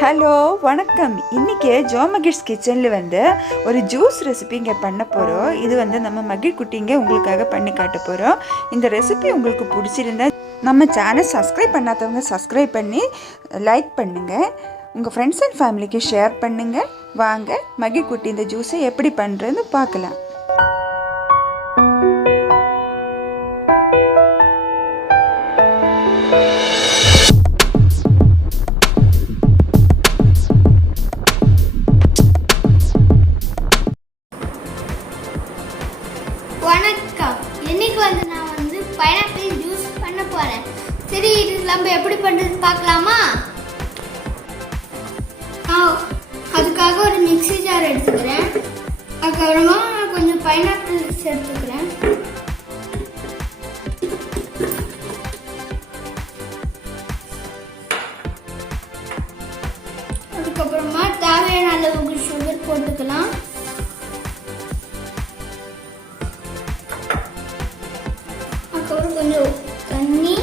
Hello வணக்கம். இன்றைக்கி ஜோமகிஷ் கிச்சனில் ஒரு ஜூஸ் ரெசிபி இங்கே பண்ண போகிறோம். இது நம்ம மகிழ் குட்டிங்க உங்களுக்காக பண்ணி காட்ட போகிறோம். இந்த ரெசிபி உங்களுக்கு பிடிச்சிருந்தா நம்ம சேனல் சப்ஸ்கிரைப் பண்ணாதவங்க சப்ஸ்கிரைப் பண்ணி லைக் பண்ணுங்கள். உங்கள் ஃப்ரெண்ட்ஸ் அண்ட் ஃபேமிலிக்கு ஷேர் பண்ணுங்கள். வாங்க மகிழ் குட்டி இந்த ஜூஸை எப்படி பண்ணுறதுன்னு பார்க்கலாம். வணக்கம். இன்னைக்கு நான் பைனாப்பிள் ஜூஸ் பண்ண போறேன். சரி, இது நம்ம எப்படி பண்றது பார்க்கலாமா? அதுக்காக ஒரு மிக்ஸி ஜார் எடுத்துக்கிறேன். அதுக்கப்புறமா கொஞ்சம் பைனாப்பிள் எடுத்துக்கிறேன். அதுக்கப்புறமா தேவையான அளவுக்கு சுகர் போட்டுக்கலாம். கொஞ்சம் தண்ணி,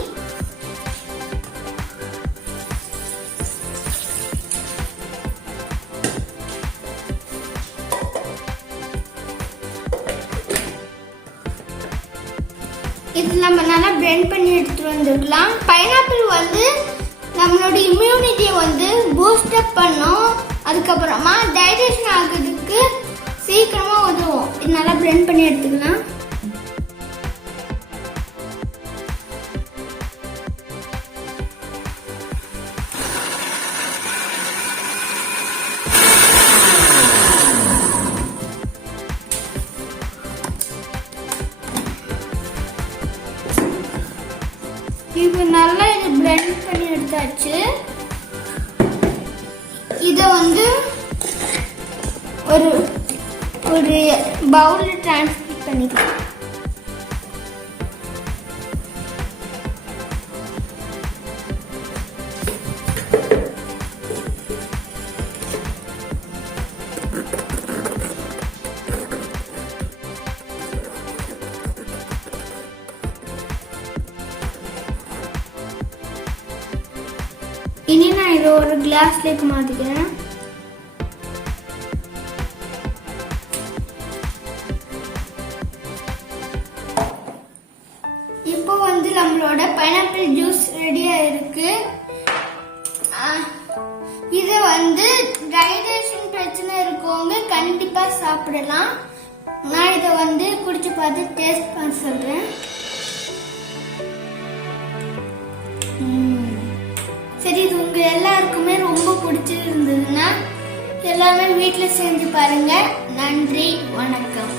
இது நம்ம நல்லா பிளெண்ட் பண்ணி எடுத்துட்டு வந்துக்கலாம். பைனாப்பிள் நம்மளோட இம்யூனிட்டியை பூஸ்ட் அப் பண்ணும். அதுக்கப்புறமா டைஜஷன் ஆகுறதுக்கு சீக்கிரமா உதவும். இது நல்லா பிளெண்ட் பண்ணி எடுத்துக்கலாம். இப்போ நல்லா இது பிளெண்ட் பண்ணி எடுத்தாச்சு. இதை ஒரு ஒரு பவுல்ல ட்ரான்ஸ்ஃபர் பண்ணிக்கலாம். இனி நான் இதை ஒரு கிளாஸ்லேக்கு மாத்திக்கிறேன். இப்போ நம்மளோட பைனாப்பிள் ஜூஸ் ரெடியா இருக்கு. இது டைஜஷன் பிரச்சனை இருக்கவங்க கண்டிப்பா சாப்பிடலாம். நான் இதை குடிச்சு பார்த்து டேஸ்ட் பண்ண சொல்றேன். சரி, இது உங்க எல்லாருக்குமே ரொம்ப பிடிச்சிருந்ததுன்னா எல்லாமே வீட்டில் செஞ்சு பாருங்க. நன்றி, வணக்கம்.